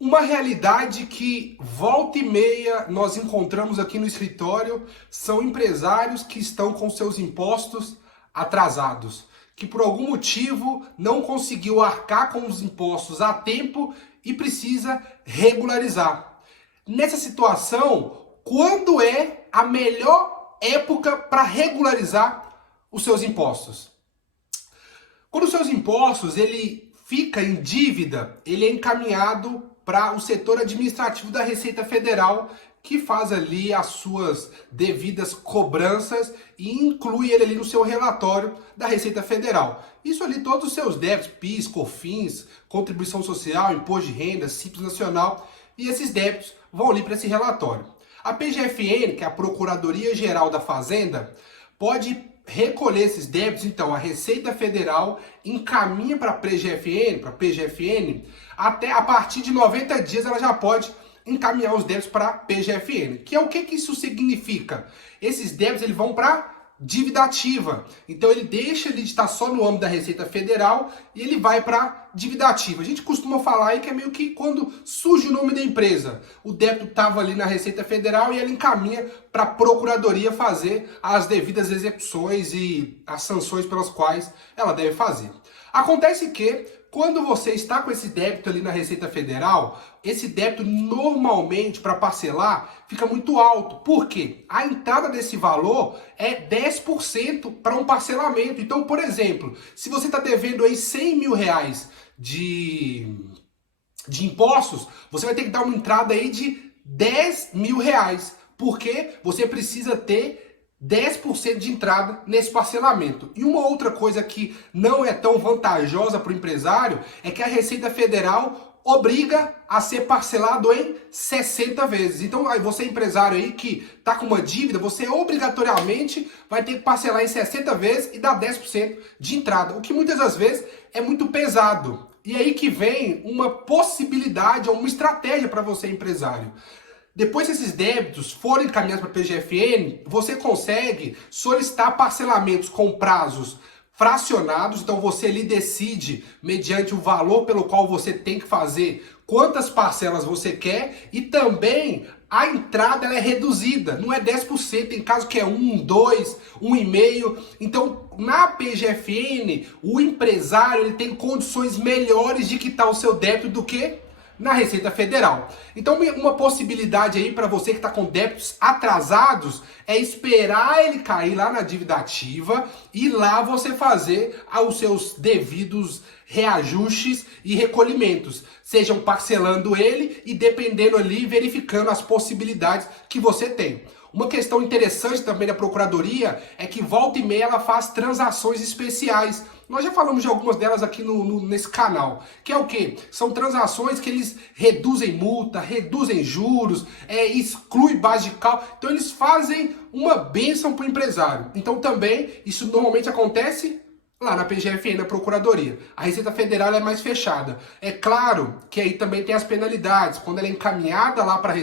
Uma realidade que volta e meia nós encontramos aqui no escritório são empresários que estão com seus impostos atrasados, que por algum motivo não conseguiu arcar com os impostos a tempo e precisa regularizar. Nessa situação, quando é a melhor época para regularizar os seus impostos? Quando os seus impostos ele fica em dívida, ele é encaminhado para o setor administrativo da Receita Federal, que faz ali as suas devidas cobranças e inclui ele ali no seu relatório da Receita Federal. Isso ali, todos os seus débitos, PIS, COFINS, contribuição social, imposto de renda, Simples Nacional, e esses débitos vão ali para esse relatório. A PGFN, que é a Procuradoria Geral da Fazenda, pode recolher esses débitos, então a Receita Federal encaminha para a PGFN, até a partir de 90 dias ela já pode encaminhar os débitos para a PGFN. Que é o que isso significa? Esses débitos eles vão para dívida ativa. Então ele deixa de estar só no âmbito da Receita Federal e ele vai para dívida ativa. A gente costuma falar aí que é meio que quando surge o nome da empresa. O débito estava ali na Receita Federal e ela encaminha para a Procuradoria fazer as devidas execuções e as sanções pelas quais ela deve fazer. Acontece que quando você está com esse débito ali na Receita Federal, esse débito normalmente para parcelar fica muito alto. Por quê? A entrada desse valor é 10% para um parcelamento. Então, por exemplo, se você está devendo aí 100 mil reais de impostos, você vai ter que dar uma entrada aí de 10 mil reais. Porque você precisa ter 10% de entrada nesse parcelamento. E uma outra coisa que não é tão vantajosa para o empresário é que a Receita Federal obriga a ser parcelado em 60 vezes. Então, aí você empresário aí que está com uma dívida, você obrigatoriamente vai ter que parcelar em 60 vezes e dar 10% de entrada, o que muitas das vezes é muito pesado. E aí que vem uma possibilidade ou uma estratégia para você empresário. Depois que esses débitos forem encaminhados para a PGFN, você consegue solicitar parcelamentos com prazos fracionados. Então você ali decide, mediante o valor pelo qual você tem que fazer, quantas parcelas você quer, e também a entrada ela é reduzida, não é 10%, em caso que é 1, 2, 1,5%. Então, na PGFN, o empresário ele tem condições melhores de quitar o seu débito do que na Receita Federal. Então, uma possibilidade aí para você que está com débitos atrasados é esperar ele cair lá na dívida ativa e lá você fazer os seus devidos reajustes e recolhimentos, sejam parcelando ele e dependendo ali, verificando as possibilidades que você tem. Uma questão interessante também da Procuradoria é que volta e meia ela faz transações especiais. Nós já falamos de algumas delas aqui nesse canal. Que é o quê? São transações que eles reduzem multa, reduzem juros, exclui base de cálculo. Então eles fazem uma bênção para o empresário. Então também isso normalmente acontece lá na PGFN, na Procuradoria. A Receita Federal é mais fechada. É claro que aí também tem as penalidades. Quando ela é encaminhada lá para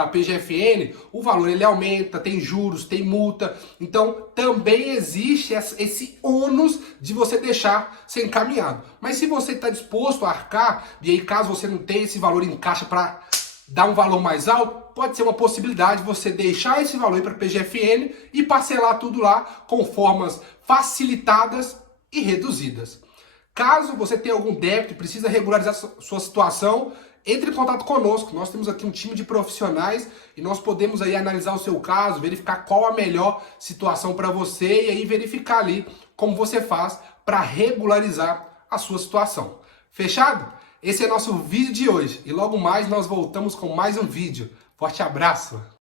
a PGFN, o valor ele aumenta, tem juros, tem multa. Então também existe esse ônus de você deixar ser encaminhado. Mas se você está disposto a arcar, e aí caso você não tenha esse valor em caixa para dar um valor mais alto, pode ser uma possibilidade você deixar esse valor para a PGFN e parcelar tudo lá com formas facilitadas e reduzidas. Caso você tenha algum débito e precisa regularizar sua situação, entre em contato conosco. Nós temos aqui um time de profissionais e nós podemos aí analisar o seu caso, verificar qual a melhor situação para você e aí verificar ali como você faz para regularizar a sua situação. Fechado? Esse é nosso vídeo de hoje e logo mais nós voltamos com mais um vídeo. Forte abraço!